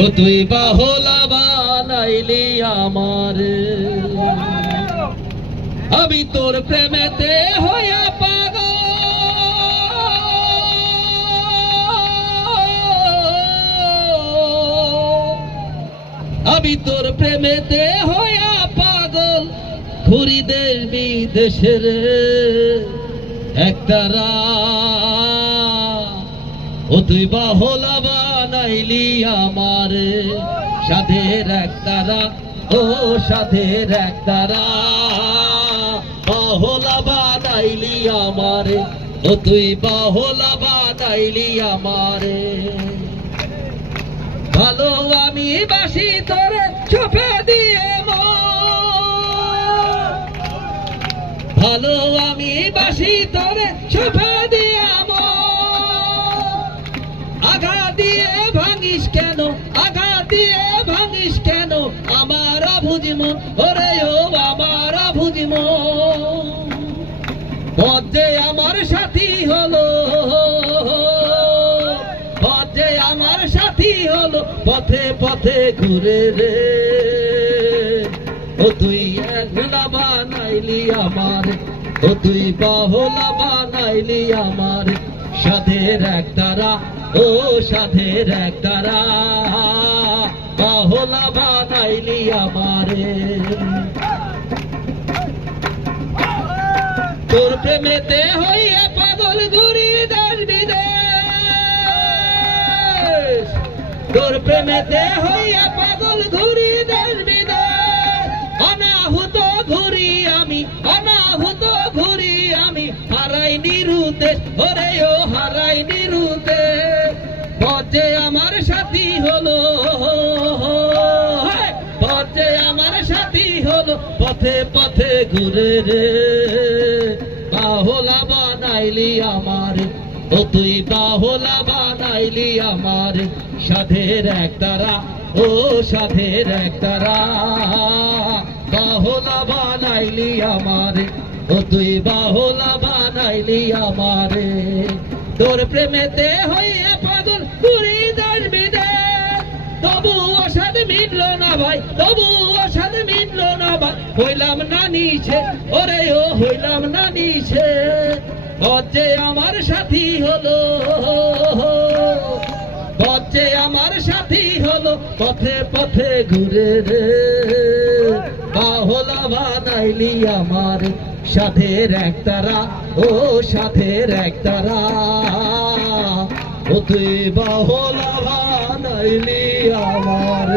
ও তুই বাহলা বানাইলি আমার, আমি তোর প্রেমেতে হইয়া পাগল, আমি তোর প্রেমেতে হইয়া পাগল, ঘুরি দেশ বিদেশের একতারা। ও তুই বাহলা বানাইলি আমার, সাধের একতারা, ও সাধের একতারা। বাহলা বানাইলি আমারে, ও তুই বাহলা বানাইলি আমারে। ভালো আমি বাসি তোরে চোখে দিয়ে মন, ভালো আমি বাসি তোরে চোখে দিয়ে মন। আগা দিয়ে ভাঙিস কেন, আগা দিয়ে ভাঙিস কেন আমার বুঝিম, ওরে ও আমার বুঝিম। পথে আমার সাথী হলো, পথে আমার সাথী হলো, পথে পথে ঘুরে রে। ও তুই একলা বানাইলি আমার, ও তুই বাহলা বানাইলি আমার, সাধের একতারা, ও সাধের একতারা। বাহলা বানাইলি আমারে, তোর প্রেমেতে হইয়া পাগল ঘুরি দেশ বিদেশ, তোর প্রেমেতে হইয়া পাগল ঘুরি দেশ বিদেশ। অনাহুত ঘুরি আমি, অনাহুত ঘুরি আমি, হারাই নিরুতে, ওরে ও হারাই নিরুতে। পথে আমার সাথী হলো, পথে আমার সাথী হলো, পথে পথে ঘুরে রে। বাহলা বানাইলি আমার, ও তুই বাহলা বানাইলি আমার, সাধের একতারা, ও সাধের একতারা। বাহলা বানাইলি আমার, ও তুই বাহলা বানাইলি আমারে। তোর প্রেমেতে হইয়া পাগল ঘুরি দেশ বিদেশ, তবু অসাদ মিটল না ভাই, তবু অসাদ মিটল না ভাই। হইলাম না নিছে, ওরে ও হইলাম না নিছে। পথে আমার সাথী হলো, পথে আমার সাথী হলো, পথে পথে ঘুরে রে। বাহলা বানাইলি আমার, সাধের একতারা, ও সাধের একতারা। ও তুই বাহলা বানাইলি আমার।